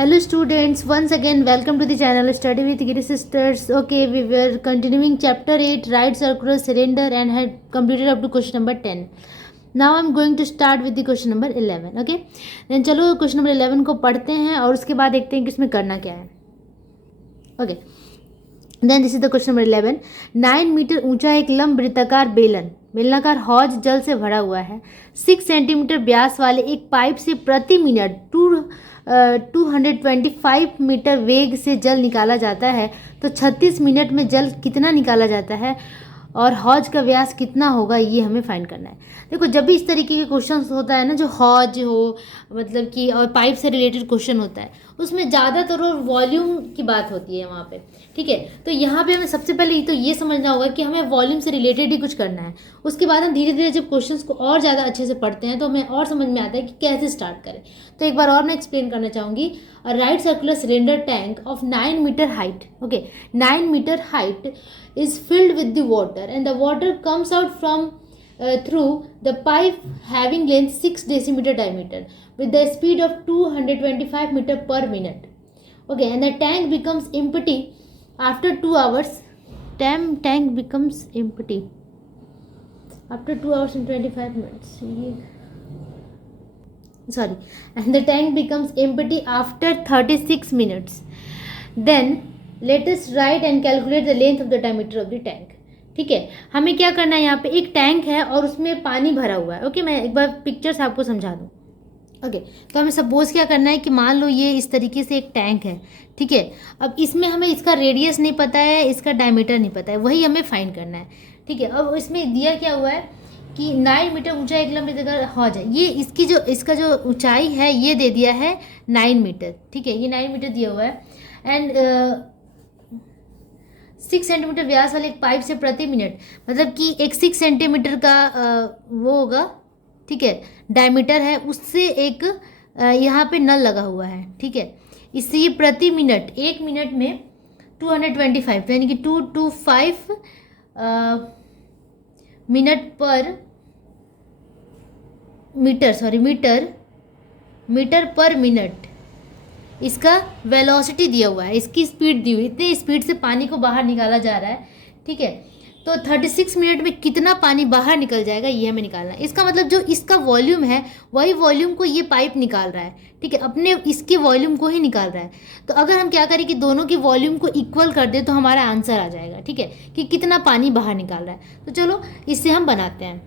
Hello students, once again welcome to the channel Study with Giri Sisters. Okay, we were continuing chapter 8 right circular cylinder and had completed up to question number 10. Now I'm going to start with the question number 11. Okay, then चलो question number 11 को पढ़ते हैं और उसके बाद देखते हैं कि इसमें करना क्या है. Okay, then this is the question number 11. 9 metre ऊंचा एक लंब वृत्ताकार बेलनाकार हौज जल से भरा हुआ है. 6 सेंटीमीटर व्यास वाले एक पाइप से प्रति मिनट 225 मीटर वेग से जल निकाला जाता है. तो 36 मिनट में जल कितना निकाला जाता है और हौज का व्यास कितना होगा, ये हमें फाइंड करना है. देखो, जब भी इस तरीके के क्वेश्चन होता है ना, जो हौज हो मतलब कि और पाइप से रिलेटेड क्वेश्चन होता है, उसमें ज़्यादातर और वॉल्यूम की बात होती है वहाँ पे. ठीक है, तो यहाँ पे हमें सबसे पहले तो ये समझना होगा कि हमें वॉल्यूम से रिलेटेड ही कुछ करना है. उसके बाद हम धीरे धीरे जब क्वेश्चंस को और ज़्यादा अच्छे से पढ़ते हैं तो हमें और समझ में आता है कि कैसे स्टार्ट करें. तो एक बार और मैं एक्सप्लेन करना चाहूँगी. A right circular cylinder tank of 9 meter height, okay, 9 meter height is filled with the water and the water comes out from through the pipe having length 6 decimeter diameter with the speed of 225 meter per minute. Okay, and the tank becomes empty after 2 hours. Tank becomes empty after 2 hours and 25 minutes. And the tank becomes empty after 36 minutes. Then let us write and calculate the length of the diameter of the tank. ठीक है, हमें क्या करना है, यहाँ पे एक tank है और उसमें पानी भरा हुआ है. ओके, मैं एक बार पिक्चर्स आपको समझा दूँ. ओके, तो हमें सपोज क्या करना है कि मान लो ये इस तरीके से एक टैंक है. ठीक है, अब इसमें हमें इसका रेडियस नहीं पता है, इसका डायमीटर नहीं पता है, वही हमें फाइंड करना है. ठीक है, अब इसमें दिया क्या हुआ है कि 9 मीटर ऊंचा एक लंबी जगह हौज है. ये इसका जो ऊंचाई है ये दे दिया है 9 मीटर. ठीक है, ये 9 मीटर दिया हुआ है. एंड 6 सेंटीमीटर व्यास वाले एक पाइप से प्रति मिनट, मतलब कि एक 6 सेंटीमीटर का वो होगा. ठीक है, डायमीटर है, उससे एक यहाँ पे नल लगा हुआ है. ठीक है, इससे ये प्रति मिनट, एक मिनट में 225 यानी कि 225 मिनट पर मीटर पर मिनट इसका वेलोसिटी दिया हुआ है, इसकी स्पीड दी हुई, इतनी स्पीड से पानी को बाहर निकाला जा रहा है. ठीक है, तो 36 मिनट में कितना पानी बाहर निकल जाएगा ये हमें निकालना है. इसका मतलब जो इसका वॉल्यूम है वही वॉल्यूम को ये पाइप निकाल रहा है. ठीक है, अपने इसके वॉल्यूम को ही निकाल रहा है. तो अगर हम क्या करें कि दोनों की वॉल्यूम को इक्वल कर दें तो हमारा आंसर आ जाएगा. ठीक है, कि कितना पानी बाहर निकाल रहा है. तो चलो इससे हम बनाते हैं.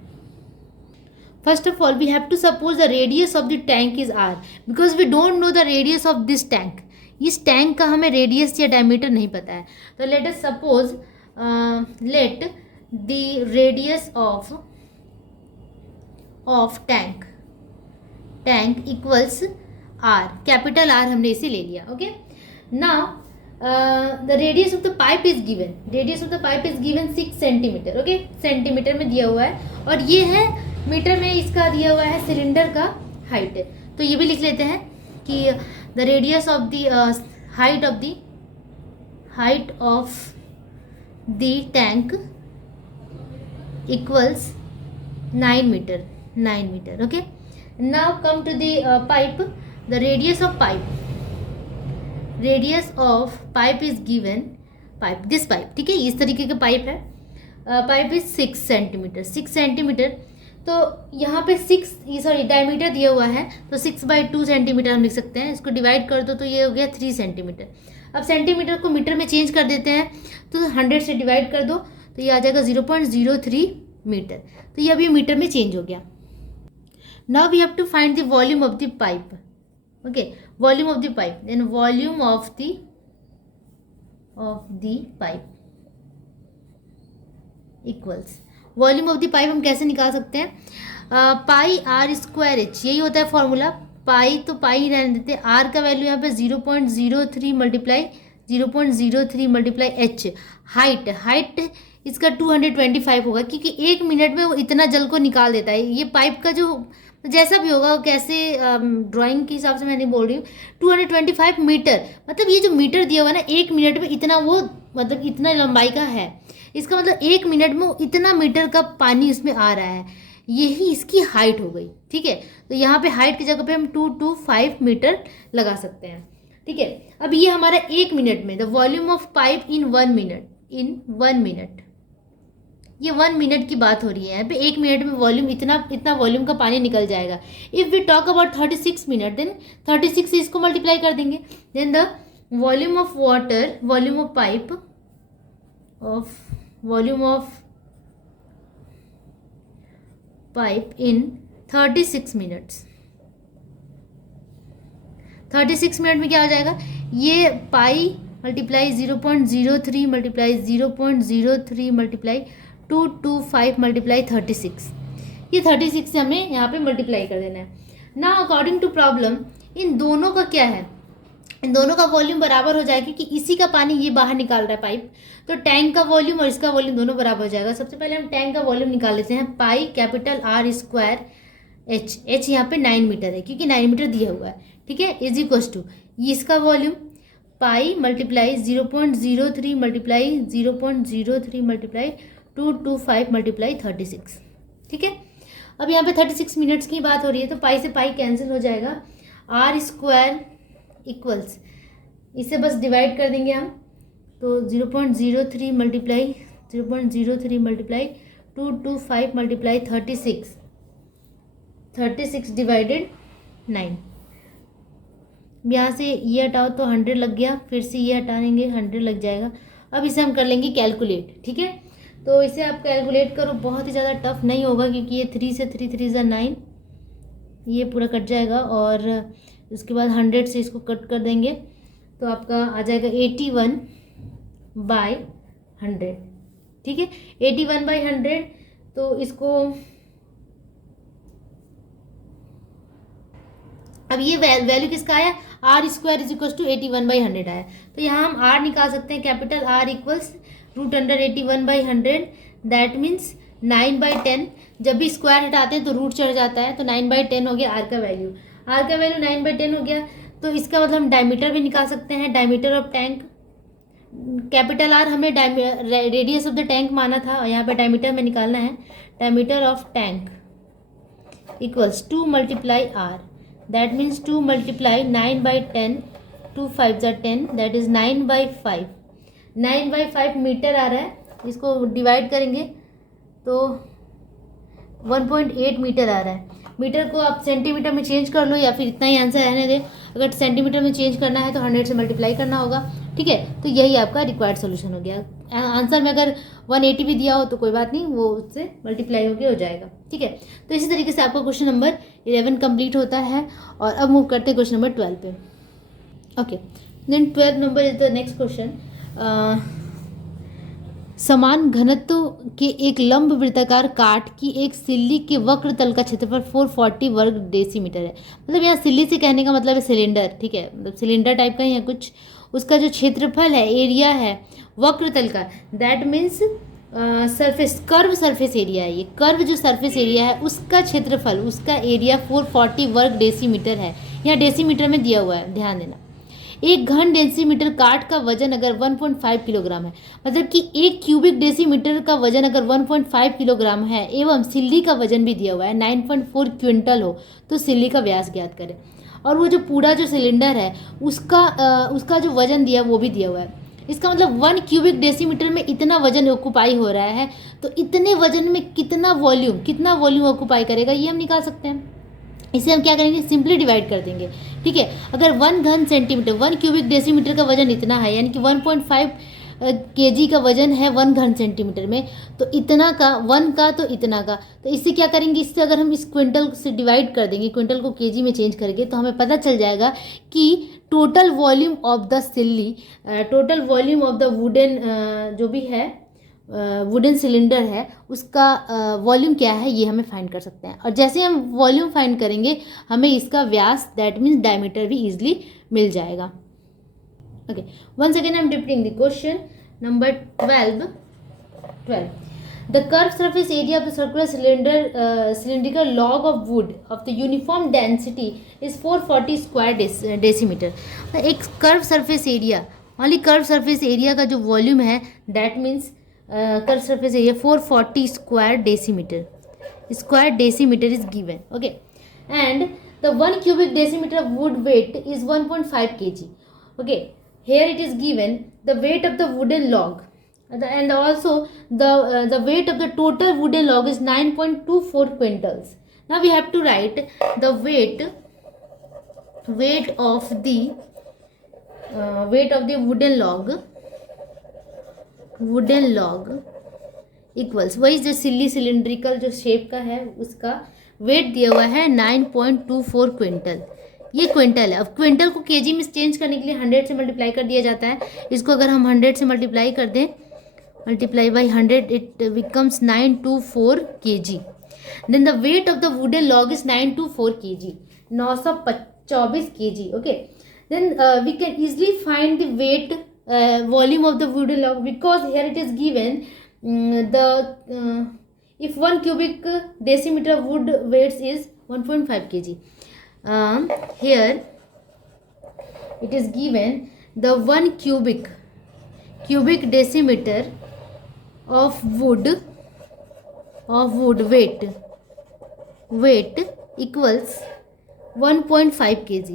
First of all we have to suppose the radius of the tank is R, because we don't know the radius of this tank. इस टैंक का हमें रेडियस या डायमीटर नहीं पता है. तो let us suppose let the radius of tank equals r, capital R हमने इसे ले लिया. Okay, now the radius of the pipe is given. 6 centimetre. Okay, centimetre में दिया हुआ है और ये है मीटर में इसका दिया हुआ है सिलेंडर का हाइट. तो ये भी लिख लेते हैं कि the radius of the height of the tank equals 9 meter. Okay, now come to the pipe. The radius of pipe is given. This pipe, ठीक है, इस तरीके का पाइप है. Pipe is 6 centimetre. तो यहाँ पे डायमीटर दिया हुआ है, तो 6/2 सेंटीमीटर हम लिख सकते हैं. इसको डिवाइड कर दो तो ये हो गया 3 सेंटीमीटर. अब सेंटीमीटर को मीटर में चेंज कर देते हैं, तो 100 से डिवाइड कर दो तो ये आ जाएगा 0.03 मीटर. तो ये अभी मीटर में चेंज हो गया. Now we have to find the volume of the pipe. Okay, volume of the pipe, then volume of the pipe equals volume of the pipe. हम कैसे निकाल सकते हैं, पाई आर स्क्वायर एच, यही होता है फॉर्मूला. पाई तो पाई ही रहने देते हैं. आर का वैल्यू यहाँ पे 0.03 मल्टीप्लाई एच. हाइट इसका 225 होगा, क्योंकि एक मिनट में वो इतना जल को निकाल देता है. ये पाइप का जो जैसा भी होगा, कैसे ड्राइंग के हिसाब से मैं नहीं बोल रही हूँ. 225 मीटर, मतलब ये जो मीटर दिया हुआ है ना, एक मिनट में इतना वो, मतलब इतना लंबाई का है. इसका मतलब एक मिनट में इतना मीटर का पानी इसमें आ रहा है. यही इसकी हाइट हो गई. ठीक है, तो यहाँ पे हाइट की जगह पे हम 225 मीटर लगा सकते हैं. ठीक है। अब ये हमारा 1 मिनट में, the volume of pipe in 1 minute, in 1 minute, ये 1 मिनट की बात हो रही है। यहाँ पे 1 मिनट में वॉल्यूम इतना इतना वॉल्यूम का पानी निकल जाएगा। If we talk about 36 minute, then 36 से इसको मल्टीप्लाई कर देंगे, then the volume of water, volume of pipe, volume of pipe in 36 minutes. 36 minute में क्या हो जाएगा, ये pi multiply 0.03 multiply 0.03 multiply 225 multiply 36, ये 36 से हमें यहाँ पे मल्टीप्लाई कर देना है। ना अकॉर्डिंग टू प्रॉब्लम इन दोनों का क्या है, इन दोनों का वॉल्यूम बराबर हो जाएगा क्योंकि इसी का पानी ये बाहर निकाल रहा है पाइप, तो टैंक का वॉल्यूम और इसका वॉल्यूम दोनों बराबर हो जाएगा। सबसे पहले हम टैंक का वॉल्यूम निकाल लेते हैं, pi capital R square H यहाँ पे 9 मीटर है क्योंकि 9 मीटर दिया हुआ है, ठीक है, इज इक्वल्स टू इसका वॉल्यूम पाई मल्टीप्लाई 0.03 मल्टीप्लाई 0.03 मल्टीप्लाई 225 मल्टीप्लाई 36, ठीक है। अब यहाँ पे 36 मिनट्स की बात हो रही है तो पाई से पाई कैंसिल हो जाएगा, R स्क्वायर इक्वल्स, इसे बस डिवाइड कर देंगे हम, तो 0.03 मल्टीप्लाई 0.03 मल्टीप्लाई 225 मल्टीप्लाई 36 डिवाइडेड 9। यहाँ से ये हटाओ तो 100 लग गया, फिर से ये हटाएंगे 100 लग जाएगा। अब इसे हम कर लेंगे कैलकुलेट, ठीक है। तो इसे आप कैलकुलेट करो, बहुत ही ज़्यादा टफ नहीं होगा क्योंकि ये 3 से 3 3 ज़ा 9, ये पूरा कट जाएगा और उसके बाद 100 से इसको कट कर देंगे तो आपका आ जाएगा 81/100, ठीक है। 81/100, तो इसको अब ये वैल्यू किसका आया, R square is equals to 81/100 आया। तो यहाँ हम R निकाल सकते हैं, capital R equals √81/100, that means 9/10। जब भी स्क्वायर हटाते हैं तो रूट चढ़ जाता है, तो 9/10 हो गया R का वैल्यू। R का वैल्यू 9/10 हो गया, तो इसका मतलब हम डायमीटर भी निकाल सकते हैं, diameter of tank. Capital R हमें रेडियस ऑफ द टैंक माना था और यहाँ पे डायमीटर में निकालना है, diameter of tank equals 2 multiply R, that means 2 multiply 9/10, 2 5 ज़ा 10, दैट इज़ 9/5, 9/5 मीटर आ रहा है। इसको डिवाइड करेंगे तो 1.8 मीटर आ रहा है। मीटर को आप सेंटीमीटर में चेंज कर लो या फिर इतना ही आंसर रहने दें। अगर सेंटीमीटर में चेंज करना है तो 100 से मल्टीप्लाई करना होगा, ठीक है। तो यही आपका रिक्वायर्ड सोल्यूशन हो गया। आंसर में अगर 180 भी दिया हो तो कोई बात नहीं, वो उससे मल्टीप्लाई होकर हो जाएगा, ठीक है। तो इसी तरीके से आपका क्वेश्चन नंबर 11 कंप्लीट होता है। और अब मूव करते हैं क्वेश्चन नंबर 12 पे। Okay, then 12 number is the next question. समान घनत्व के एक लंब वृत्ताकार काट की एक सिल्ली के वक्र तल का क्षेत्रफल 440 वर्ग डेसीमीटर है। मतलब यहाँ सिल्ली से कहने का मतलब है सिलेंडर, ठीक है, मतलब सिलेंडर टाइप का ही है कुछ। उसका जो क्षेत्रफल है, एरिया है वक्र तल का, that means surface, curve surface area है। ये कर्व जो सरफेस एरिया है उसका क्षेत्रफल, उसका एरिया 440 वर्ग डेसीमीटर है। यहाँ डेसीमीटर में दिया हुआ है, ध्यान देना। एक घन डेसीमीटर काठ का वजन अगर 1.5 किलोग्राम है, मतलब कि एक क्यूबिक डेसीमीटर का वजन अगर 1.5 किलोग्राम है एवं सिल्ली का वजन भी दिया हुआ है 9.4 क्विंटल हो, तो सिल्ली का व्यास ज्ञात करें। और वो जो पूरा जो सिलेंडर है उसका जो वजन दिया वो भी दिया हुआ है। इसका मतलब 1 क्यूबिक डेसीमीटर में इतना वजन ऑक्यूपाई हो रहा है, तो इतने वजन में कितना वॉल्यूम ऑक्यूपाई करेगा ये हम निकाल सकते हैं। इसे हम क्या करेंगे, सिंपली डिवाइड कर देंगे, ठीक है। अगर 1 घन सेंटीमीटर, 1 क्यूबिक डेसीमीटर का वजन इतना है, यानी कि 1.5 kg का वजन है 1 घन सेंटीमीटर में, तो इतना का 1 का तो इतना का, तो इससे क्या करेंगे, इससे अगर हम इस क्विंटल से डिवाइड कर देंगे, क्विंटल को केजी में चेंज करके, तो हमें पता चल जाएगा कि total volume of the silly, total volume of the wooden जो भी है वुडन सिलेंडर है उसका वॉल्यूम क्या है ये हमें फाइंड कर सकते हैं। और जैसे हम वॉल्यूम फाइंड करेंगे हमें इसका व्यास, दैट मीन्स डायमीटर भी इजीली मिल जाएगा। Okay, once again I'm repeating the question number 12. The curved surface area of the circular cylindrical log of wood of the uniform density is 440 square decimeter. एक curve surface area, only curve surface area का जो volume है, that means curve surface area 440 square decimeter is given. Okay, and the 1 cubic decimeter of wood weight is 1.5 kg. Okay, here it is given the weight of the wooden log and also the weight of the total wooden log is 9.24 quintals. Now we have to write the weight of the wooden log equals, वही जो cylindrical जो shape का है उसका wait दिया हुआ है 9.24 quintal. ये क्विंटल है। अब क्विंटल को केजी में चेंज करने के लिए 100 से मल्टीप्लाई कर दिया जाता है। इसको अगर हम 100 से मल्टीप्लाई कर दें, multiply by 100, it becomes 924 kg। Then the weight of the wooden log is 924 kg, 924 kg। Okay, then we can easily find the weight volume of the wooden log because here it is given if 1 cubic decimeter wood weights is 1.5 kg. Here it is given the 1 cubic decimeter of wood weight equals 1.5 kg।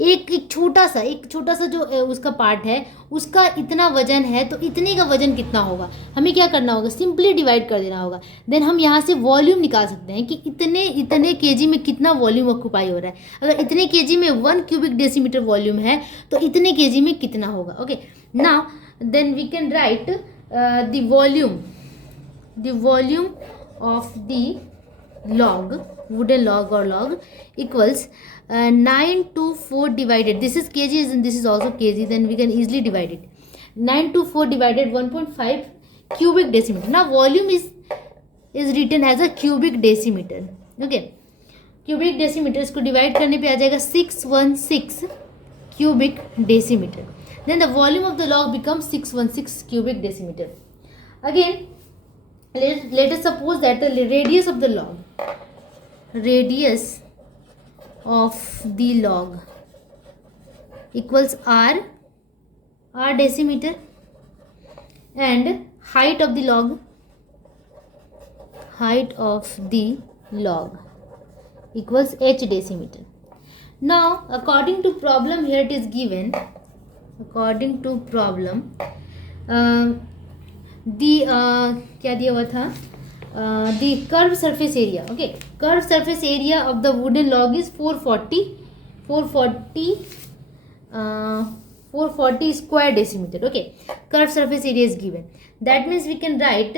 एक छोटा सा जो उसका part है उसका इतना वजन है, तो इतने का वजन कितना होगा, हमें क्या करना होगा, सिंपली डिवाइड कर देना होगा। देन हम यहाँ से वॉल्यूम निकाल सकते हैं कि इतने केजी में कितना वॉल्यूम ऑक्यूपाई हो रहा है। अगर इतने केजी में 1 क्यूबिक डेसीमीटर वॉल्यूम है तो इतने केजी में कितना होगा। Okay, now then we can write the volume of the log, wooden log or log equals 924 divided, this is kg and this is also kg, then we can easily divide it. 924 divided 1.5 cubic decimeter. Now volume is written as a cubic decimeter. Okay, cubic decimeter इसको divide करने पे आ जाएगा 616 cubic decimeter. Then the volume of the log becomes 616 cubic decimeter. Again, let us suppose that the radius of the log equals r decimeter and height of the log equals h decimeter. Now according to problem, here it is given, according to problem क्या दिया हुआ था, the curved surface area. Okay, curved surface area of the wooden log is 440 square decimeter. Okay, curved surface area is given. That means we can write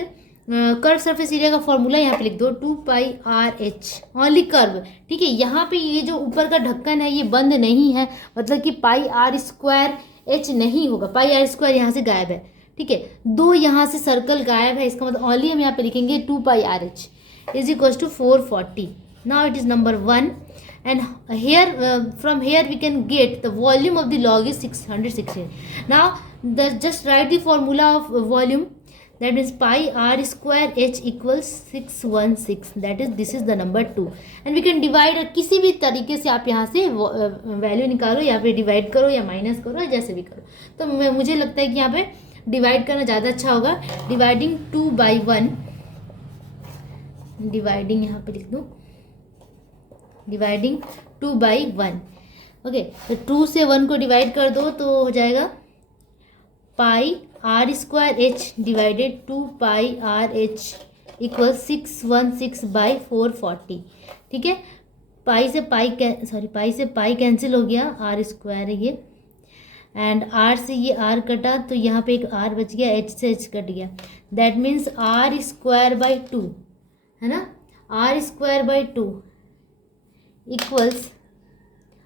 curve surface area का formula यहाँ पे लिख दो 2 pi RH only curve. ठीक है, यहाँ पे ये जो ऊपर का ढक्कन है ये बंद नहीं है, मतलब कि पाई r स्क्वायर h नहीं होगा, पाई r स्क्वायर यहाँ से गायब है। ठीक है, 2 यहाँ से सर्कल गायब है, इसका मतलब ओनली हम यहाँ पे लिखेंगे 2 pi RH is equals to 440। Now it is number 1 and here from here we can get the volume of the log is 616. Now just write the formula of volume, that means pi r square h equals 616, that is this is the number 2 and we can divide, किसी भी तरीके से आप यहाँ से value निकालो या फिर डिवाइड करो या माइनस करो या जैसे भी करो। तो मुझे लगता है कि यहाँ पे डिवाइड करना ज़्यादा अच्छा होगा। डिवाइडिंग 2 बाई 1, डिवाइडिंग यहाँ पे लिख दूँ, डिवाइडिंग 2 बाई 1। ओके, तो 2 से 1 को डिवाइड कर दो तो हो जाएगा pi r square h divided 2 pi are h equal 616 by 440। ठीक है, पाई से पाई कैंसिल हो गया, आर स्क्वायर है ये, एंड आर से ये आर कटा तो यहाँ पे एक आर बच गया, एच से एच कट गया, that means R square by 2 है ना, आर स्क्वायर बाई 2 इक्वल्स,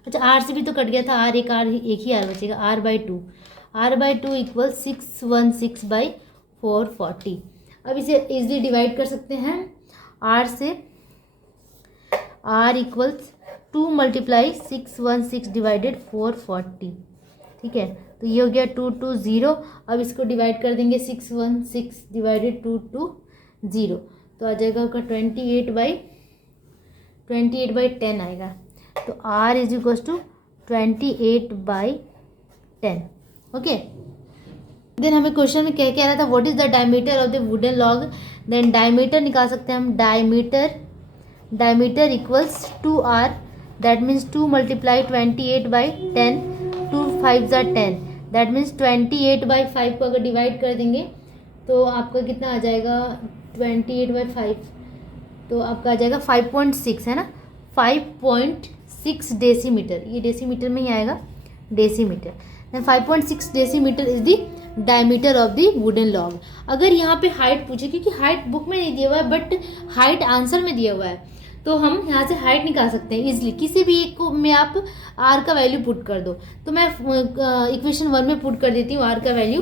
अच्छा आर से भी तो कट गया था, आर एक ही आर बचेगा, आर बाई 2 इक्वल्स 616 बाई 440। अब इसे इजीली डिवाइड कर सकते हैं, आर से आर इक्वल्स 2 मल्टीप्लाई 616 डिवाइडेड 440। ठीक है, तो ये हो गया 2 2 0। अब इसको डिवाइड कर देंगे 616 डिवाइडेड 2 2 0, तो आ जाएगा आपका 28 बाई 10 आएगा। तो R is equal to 28 by 10। Okay, then हमें क्वेश्चन में क्या कह रहा था, what is the diameter of the wooden log. Then diameter निकाल सकते हैं हम, diameter equals 2R, that means 2 multiply 28 by 10 two five ज़ा 10, दैट मीन्स 28/5 को अगर डिवाइड कर देंगे तो आपका कितना आ जाएगा, 28/5 तो आपका आ जाएगा 5.6, है ना, 5.6 डेसीमीटर, ये डेसीमीटर में ही आएगा, decimetre. 5.6 decimetre is the diameter of the wooden log. अगर यहाँ पे हाइट पूछे, क्योंकि हाइट बुक में नहीं दिया हुआ है बट हाइट आंसर में दिया हुआ है, तो हम यहाँ से हाइट निकाल सकते हैं इजीली। किसी भी एक को में आप आर का वैल्यू पुट कर दो, तो मैं इक्वेशन 1 में पुट कर देती हूँ आर का वैल्यू।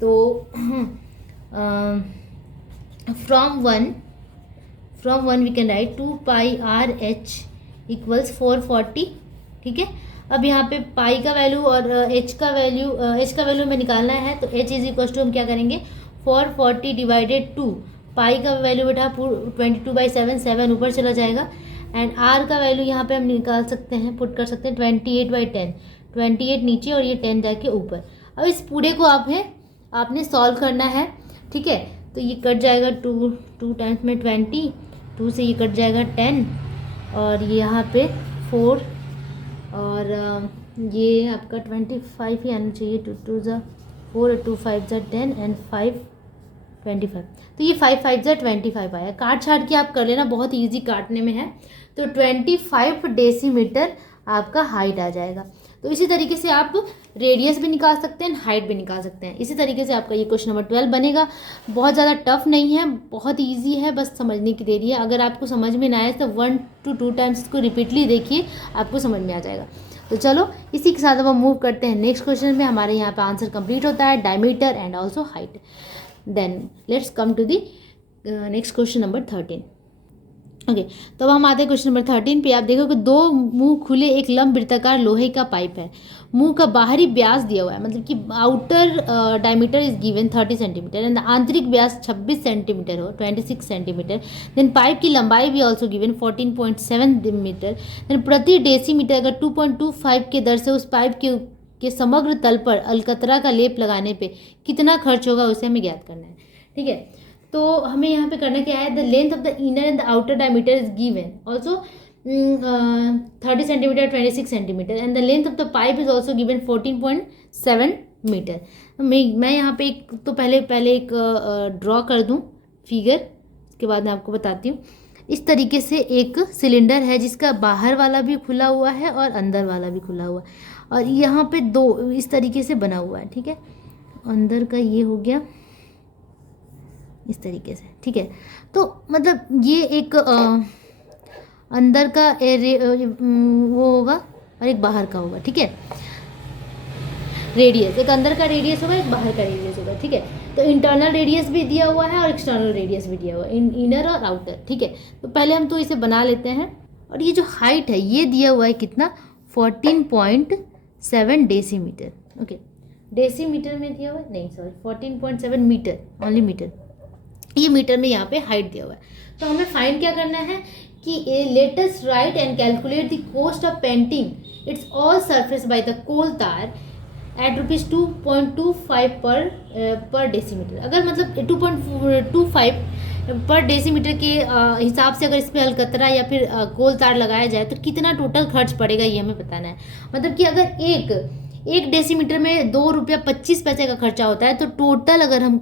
तो from one we can write 2 pi are H equals 440, ठीक है। अब यहाँ पे पाई का वैल्यू और एच का वैल्यू हमें निकालना है, तो एच इज इक्वल टू हम क्या करेंगे 440 डिवाइडेड 2, पाई का वैल्यू बेटा 22/7, 7 ऊपर चला जाएगा, एंड आर का वैल्यू यहाँ पे हम निकाल सकते हैं, पुट कर सकते हैं 28/10, 28 नीचे और ये 10 जाके ऊपर। अब इस पूरे को आपने सॉल्व करना है, ठीक है। तो ये कट जाएगा 2 टाइम्स में 20, 2 से ये कट जाएगा 10, और ये यहाँ पे 4, और ये आपका 25 ही आना चाहिए, 2 2 ज़ा 4, 2 5 ज़ा 10 एंड 5 25, तो ये 5 5 ज़ा 25 आया। काट छाट के आप कर लेना, बहुत ईजी काटने में है। तो 25 डेसीमीटर आपका हाइट आ जाएगा। तो इसी तरीके से आप रेडियस भी निकाल सकते हैं, हाइट भी निकाल सकते हैं। इसी तरीके से आपका ये क्वेश्चन नंबर 12 बनेगा। बहुत ज़्यादा टफ नहीं है, बहुत इजी है, बस समझने की देरी है। अगर आपको समझ में ना आए तो 1 to 2 टाइम्स इसको रिपीटली देखिए, आपको समझ में आ जाएगा। तो चलो इसी के साथ अब हम मूव करते हैं नेक्स्ट क्वेश्चन में। हमारे यहाँ पे आंसर कंप्लीट होता है, diameter and also height. Then let's come to the next question number 13। Okay, तो अब हम आते हैं क्वेश्चन नंबर 13 पे। आप देखो कि दो मुंह खुले एक लंब वृत्ताकार लोहे का पाइप है। मुंह का बाहरी व्यास दिया हुआ है, मतलब कि outer diameter is given 30 centimetre and आंतरिक व्यास 26 सेंटीमीटर हो, 26 सेंटीमीटर। देन पाइप की लंबाई भी ऑल्सो गिवन 14.7 मीटर। देन प्रति डेसीमीटर अगर 2.25 के दर से उस पाइप के समग्र तल पर अलकतरा का लेप लगाने पे कितना खर्च होगा, उसे हमें ज्ञात करना है, ठीक है। तो हमें यहाँ पे करना क्या है, the length of the inner and the outer diameter is given also 30 centimetre 26 centimetre and the length of the pipe is also given 14.7 metre. मैं यहाँ पे पहले एक ड्रॉ कर दूँ फिगर, उसके बाद मैं आपको बताती हूँ। इस तरीके से एक सिलेंडर है जिसका बाहर वाला भी खुला हुआ है और अंदर वाला भी खुला हुआ है, और यहाँ पे दो इस तरीके से बना हुआ है, ठीक है। अंदर का ये हो गया इस तरीके से, ठीक है। तो मतलब ये एक अंदर का वो होगा और एक बाहर का होगा, ठीक है। रेडियस, एक अंदर का रेडियस होगा, एक बाहर का रेडियस होगा, ठीक है। तो इंटरनल रेडियस भी दिया हुआ है और एक्सटर्नल रेडियस भी दिया हुआ है, इनर और आउटर, ठीक है। तो पहले हम तो इसे बना लेते हैं। और ये जो हाइट है ये दिया हुआ है कितना, 14.7 डेसीमीटर, ओके। डेसीमीटर में दिया हुआ है, नहीं सॉरी 14.7 मीटर, ओनली मीटर, ये मीटर में यहाँ पे हाइट दिया हुआ है। तो हमें फाइंड क्या करना है कि latest write and calculate the cost of painting its all surface by the coal tar at ₹2.25 पर डेसीमीटर। अगर मतलब 2.25 पर डेसीमीटर के हिसाब से अगर इस पर अलकतरा या फिर कोल तार लगाया जाए तो कितना टोटल खर्च पड़ेगा, ये हमें बताना है। मतलब कि अगर एक डेसीमीटर में ₹2.25 का खर्चा होता है, तो टोटल अगर हम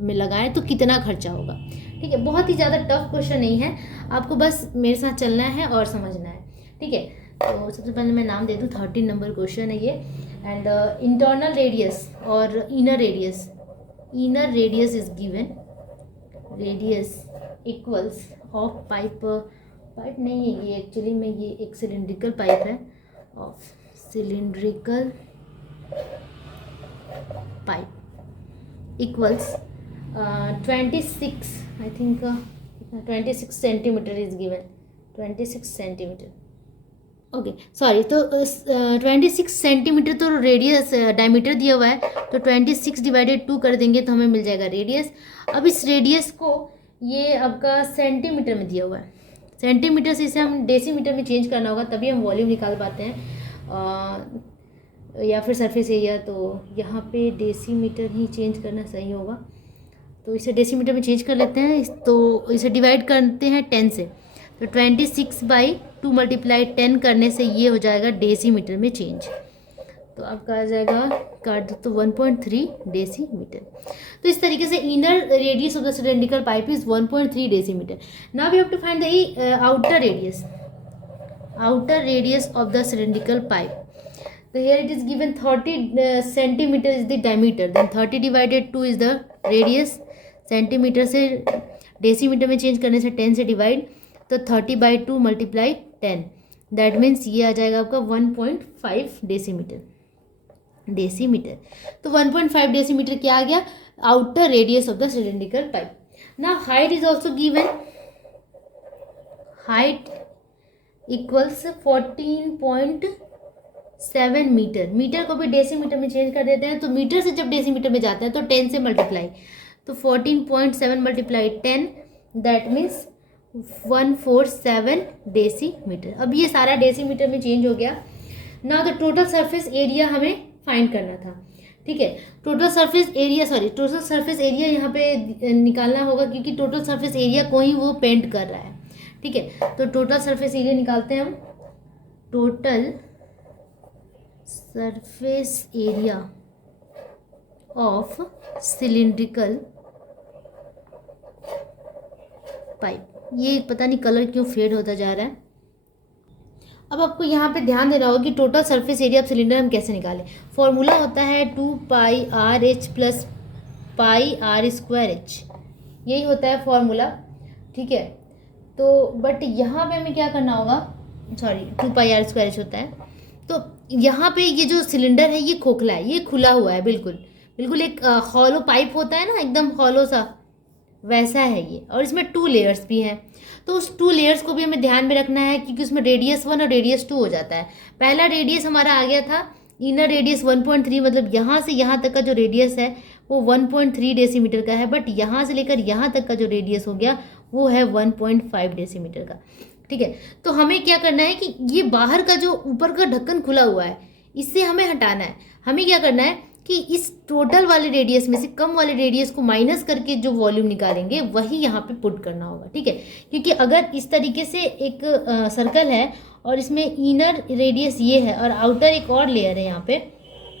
में लगाएं तो कितना खर्चा होगा, ठीक है। बहुत ही ज़्यादा टफ क्वेश्चन नहीं है, आपको बस मेरे साथ चलना है और समझना है, ठीक है। तो सबसे पहले मैं नाम दे दूँ, 13 नंबर क्वेश्चन है ये। एंड इंटरनल रेडियस और inner radius is given, radius equals of pipe नहीं है ये एक्चुअली में, ये एक सिलिंड्रिकल पाइप है, of cylindrical pipe equals 26 I think 26 centimetre is given, 26 centimetre, okay sorry. तो 26 सेंटीमीटर तो रेडियस डायमीटर दिया हुआ है, तो 26 डिवाइडेड 2 कर देंगे तो हमें मिल जाएगा रेडियस। अब इस रेडियस को ये आपका सेंटीमीटर में दिया हुआ है, सेंटीमीटर से इसे हम डेसीमीटर में चेंज करना होगा, तभी हम वॉल्यूम निकाल पाते हैं, या फिर सरफेस एरिया। तो यहाँ पे डेसीमीटर ही चेंज करना सही होगा, तो इसे डेसीमीटर में चेंज कर लेते हैं। तो इसे डिवाइड करते हैं 10 से, तो 26/2 × 10 करने से ये हो जाएगा डेसीमीटर में चेंज। तो आपका आ जाएगा, काट दो तो 1.3 डेसीमीटर। तो इस तरीके से inner radius of the cylindrical pipe is 1.3 decimetre. Now we have to find the outer radius, outer radius of the cylindrical pipe. So here it is given 30 centimeter is the diameter, then 30 divided 2 is the radius, centimetre से decimetre में change करने से 10 से divide, तो 30/2 multiply 10, that means ये आ जाएगा आपका 1.5 decimetre. तो 1.5 डेसीमीटर क्या आ गया, outer radius of the cylindrical pipe. Now height is also given, height equals 14.7 metre. Metre को भी डेसीमीटर में चेंज कर देते हैं, तो मीटर से जब डेसीमीटर में जाते हैं तो 10 से मल्टीप्लाई, तो 14.7 मल्टीप्लाई 10, दैट मीन्स 147 डेसीमीटर। अब ये सारा डेसीमीटर में चेंज हो गया। Now the total surface area हमें फाइंड करना था, ठीक है। टोटल सरफेस एरिया यहाँ पे निकालना होगा, क्योंकि टोटल सरफेस एरिया को ही वो पेंट कर रहा है, ठीक है। तो टोटल सरफेस एरिया निकालते हैं हम, total surface area of cylindrical pipe. ये पता नहीं कलर क्यों फेड होता जा रहा है। अब आपको यहाँ पे ध्यान देना होगा कि total surface area of cylinder हम कैसे निकालें। फॉर्मूला होता है 2πRh प्लस πr²h, यही होता है फॉर्मूला, ठीक है। तो बट यहाँ पे हमें क्या करना होगा, सॉरी 2πr² होता है। तो यहाँ पे ये जो सिलेंडर है ये खोखला है, ये खुला हुआ है, बिल्कुल बिल्कुल एक हॉलो पाइप होता है ना, एकदम हॉलो सा, वैसा है ये। और इसमें 2 लेयर्स भी हैं, तो उस 2 लेयर्स को भी हमें ध्यान में रखना है, क्योंकि उसमें रेडियस 1 और रेडियस 2 हो जाता है। पहला रेडियस हमारा आ गया था इनर रेडियस 1.3, मतलब यहाँ से यहाँ तक का जो रेडियस है वो 1.3 डेसीमीटर का है, बट यहाँ से लेकर यहाँ तक का जो रेडियस हो गया वो है 1.5 डेसीमीटर का, ठीक है। तो हमें क्या करना है कि ये बाहर का जो ऊपर का ढक्कन खुला हुआ है, इससे हमें हटाना है। हमें क्या करना है कि इस टोटल वाले रेडियस में से कम वाले रेडियस को माइनस करके जो वॉल्यूम निकालेंगे वही यहाँ पे पुट करना होगा, ठीक है। क्योंकि अगर इस तरीके से एक सर्कल है और इसमें इनर रेडियस ये है और आउटर एक और लेयर है यहाँ पे,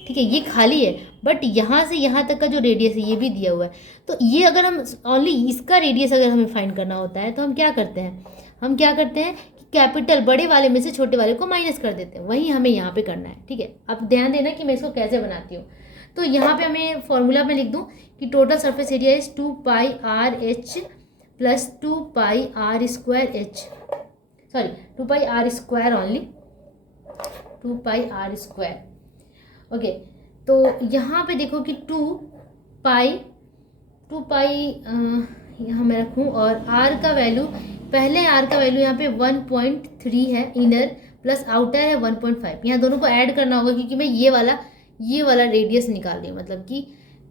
ठीक है, ये खाली है, बट यहाँ से यहाँ तक का जो रेडियस है ये भी दिया हुआ है। तो ये अगर हम ओनली इसका रेडियस अगर हमें फाइंड करना होता है तो हम क्या करते हैं कि कैपिटल बड़े वाले में से छोटे वाले को माइनस कर देते हैं, वही हमें यहाँ पे करना है, ठीक है। अब ध्यान देना कि मैं इसको कैसे बनाती हूँ। तो यहाँ पे हमें फॉर्मूला में लिख दूँ कि total surface area is 2πRh plus 2πr²h, sorry 2πr² only, 2πr², okay. तो यहाँ पे देखो कि 2π यहाँ मैं रखूँ, और r का वैल्यू, पहले r का वैल्यू यहाँ पे 1.3 है इनर, प्लस आउटर है 1.5। यहाँ दोनों को ऐड करना होगा, क्योंकि मैं ये वाला रेडियस निकाल रही हूँ, मतलब कि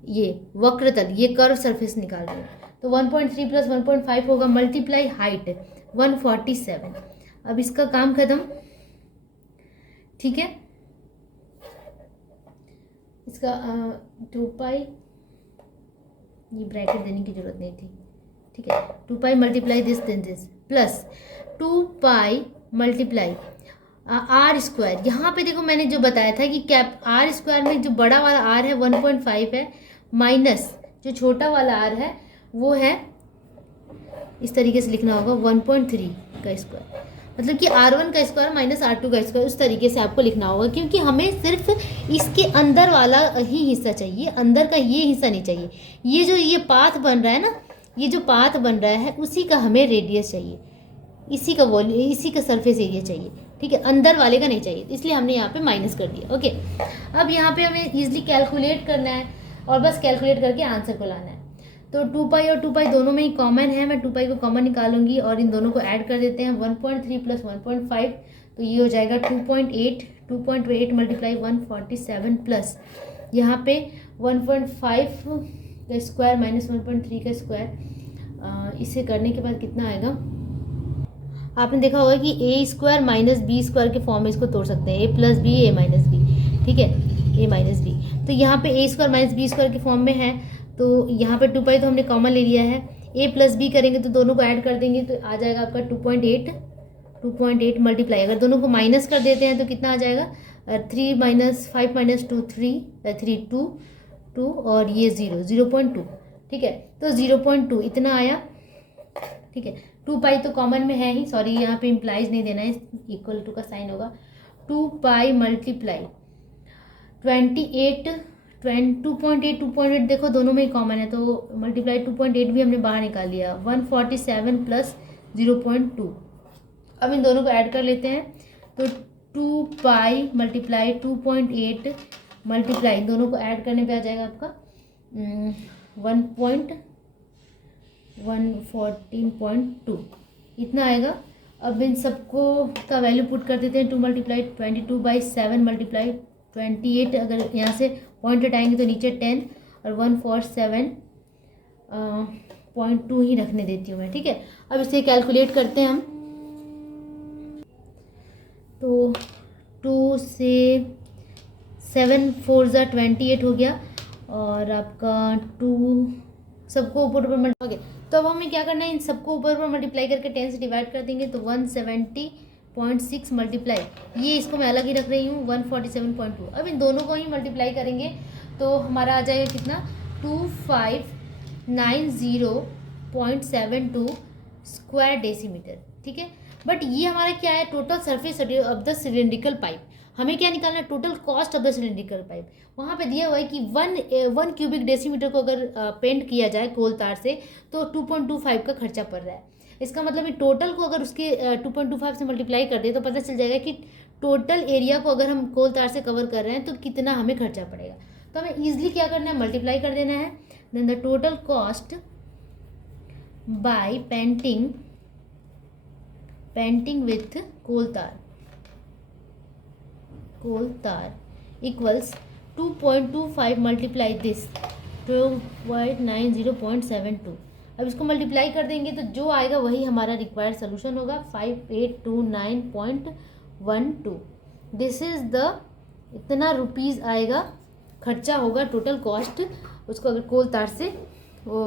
ये वक्रतल, ये कर्व सरफेस निकाल रही हूँ। तो 1.3 प्लस 1.5 होगा, मल्टीप्लाई हाइट 147। अब इसका काम खत्म, ठीक है। इसका 2π, ये ब्रैकेट देने की जरूरत नहीं थी, ठीक है। 2π multiply this plus 2π multiply r²। यहाँ पे देखो मैंने जो बताया था कि कैप r² में जो बड़ा वाला r है 1.5 है, माइनस जो छोटा वाला r है वो है, इस तरीके से लिखना होगा 1.3 का स्क्वायर, मतलब कि r1 का स्क्वायर माइनस r2 का स्क्वायर, उस तरीके से आपको लिखना होगा, क्योंकि हमें सिर्फ इसके अंदर वाला ही हिस्सा चाहिए, अंदर का ये हिस्सा नहीं चाहिए। ये जो ये पाथ बन रहा है ना, ये जो पाथ बन रहा है उसी का हमें रेडियस चाहिए, इसी का वॉल्यूम, इसी का सरफेस एरिया चाहिए, ठीक है, अंदर वाले का नहीं चाहिए, इसलिए हमने यहाँ पे माइनस कर दिया, ओके। अब यहाँ पे हमें इजीली कैलकुलेट करना है और बस कैलकुलेट करके आंसर को लाना है। तो 2π और 2π दोनों में ही कॉमन है, मैं 2π को कॉमन निकालूंगी और इन दोनों को ऐड कर देते हैं, 1.3 प्लस 1.5, तो ये हो जाएगा 2.8 मल्टीप्लाई 147 प्लस यहाँ पे 1.5 का स्क्वायर माइनस 1.3 का स्क्वायर, इसे करने के बाद कितना आएगा, आपने देखा होगा कि a² माइनस b² के फॉर्म में इसको तोड़ सकते हैं, a plus B a minus B, ठीक है, a माइनस बी। तो यहाँ पे a² माइनस b² के फॉर्म में है, तो यहाँ पे 2π तो हमने कॉमन ले लिया है, a प्लस बी करेंगे तो दोनों को ऐड कर देंगे तो आ जाएगा आपका 2.8 मल्टीप्लाई, अगर दोनों को माइनस कर देते हैं तो कितना आ जाएगा, 3 - 5 - 2 3 3 2 2 और ये 0.2, ठीक है। तो 0.2 इतना आया, ठीक है। 2 पाई तो कॉमन में है ही, सॉरी यहाँ पे इम्प्लाइज नहीं देना है, इक्वल टू का साइन होगा। 2 पाई मल्टीप्लाई 28 2.8 देखो दोनों में ही कॉमन है, तो मल्टीप्लाई 2.8 भी हमने बाहर निकाल लिया। 147 प्लस 0.2। अब इन दोनों को ऐड कर लेते हैं, तो 2 पाई मल्टीप्लाई 2.8 मल्टीप्लाई, इन दोनों को ऐड करने पे आ जाएगा आपका 114.2 इतना आएगा। अब इन सबको का वैल्यू पुट कर देते हैं। 2 मल्टीप्लाई 22/7 मल्टीप्लाई 28, अगर यहाँ से पॉइंट हटाएंगे तो नीचे 10 और 147.2 ही रखने देती हूँ मैं, ठीक है। अब इसे कैलकुलेट करते हैं हम, तो 2 से 7 4 ज़ा 28 हो गया, और आपका 2 सबको ऊपर ऊपर ओके। तो अब हमें क्या करना है, इन सबको ऊपर ऊपर मल्टीप्लाई करके 10 से डिवाइड कर देंगे, तो 170.6 मल्टीप्लाई, ये इसको मैं अलग ही रख रही हूँ 147.2। अब इन दोनों को ही मल्टीप्लाई करेंगे तो हमारा आ जाएगा कितना, 2590.72 स्क्वायर डेसीमीटर, ठीक है। बट ये हमारा क्या है, total surface of the cylindrical pipe. हमें क्या निकालना है, total cost of the cylindrical pipe. वहाँ पे दिया हुआ है कि 1 क्यूबिक डेसीमीटर को अगर पेंट किया जाए कोल तार से तो 2.25 का खर्चा पड़ रहा है। इसका मतलब टोटल को अगर उसके 2.25 से मल्टीप्लाई कर दे तो पता चल जाएगा कि टोटल एरिया को अगर हम कोल तार से कवर कर रहे हैं तो कितना हमें खर्चा पड़ेगा। तो हमें ईजिली क्या करना है, मल्टीप्लाई कर देना है। Then the total cost by painting with coal tar equals 2.25 multiply this 12.90.72। अब इसको मल्टीप्लाई कर देंगे तो जो आएगा वही हमारा रिक्वायर्ड सोल्यूशन होगा, 5829.12। दिस इज़ द इतना रुपीज़ आएगा, खर्चा होगा टोटल कॉस्ट उसको अगर कोल तार से वो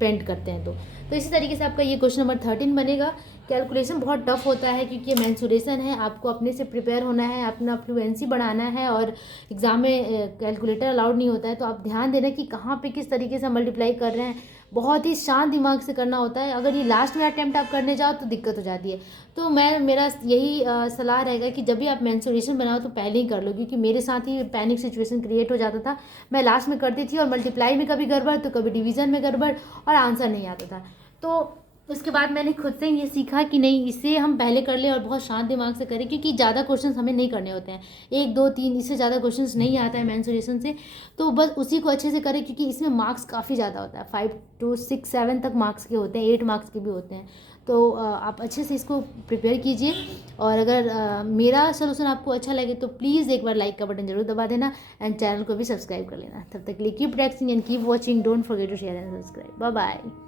पेंट करते हैं तो इसी तरीके से आपका ये क्वेश्चन नंबर 13 बनेगा। कैलकुलेशन बहुत टफ होता है क्योंकि ये मेंसुरेशन है, आपको अपने से प्रिपेयर होना है, अपना फ्लुएंसी बढ़ाना है, और एग्ज़ाम में कैलकुलेटर अलाउड नहीं होता है। तो आप ध्यान देना कि कहाँ पे किस तरीके से मल्टीप्लाई कर रहे हैं, बहुत ही शांत दिमाग से करना होता है। अगर ये लास्ट में अटैम्प्ट आप करने जाओ तो दिक्कत हो जाती है। तो मेरा यही सलाह रहेगा कि जब भी आप मेंसुरेशन बनाओ तो पहले ही कर लो, क्योंकि मेरे साथ ही पैनिक सिचुएशन क्रिएट हो जाता था। मैं लास्ट में करती थी और मल्टीप्लाई में कभी गड़बड़ तो कभी डिवीज़न में गड़बड़ और आंसर नहीं आता था। तो उसके बाद मैंने खुद से ये सीखा कि नहीं, इसे हम पहले कर लें और बहुत शांत दिमाग से करें, क्योंकि ज़्यादा क्वेश्चंस हमें नहीं करने होते हैं, 1 2 3 इससे ज़्यादा क्वेश्चंस नहीं आता है मेंसुरेशन से। तो बस उसी को अच्छे से करें, क्योंकि इसमें मार्क्स काफ़ी ज़्यादा होता है, 5 to 6 7 तक मार्क्स के होते हैं, 8 मार्क्स के भी होते हैं। तो आप अच्छे से इसको प्रिपेयर कीजिए। और अगर मेरा सोल्यूशन आपको अच्छा लगे तो प्लीज़ एक बार लाइक का बटन जरूर दबा देना, एंड चैनल को भी सब्सक्राइब कर लेना। तब तक के लिए keep practising and keep watching, don't forget to share and subscribe. Bye bye.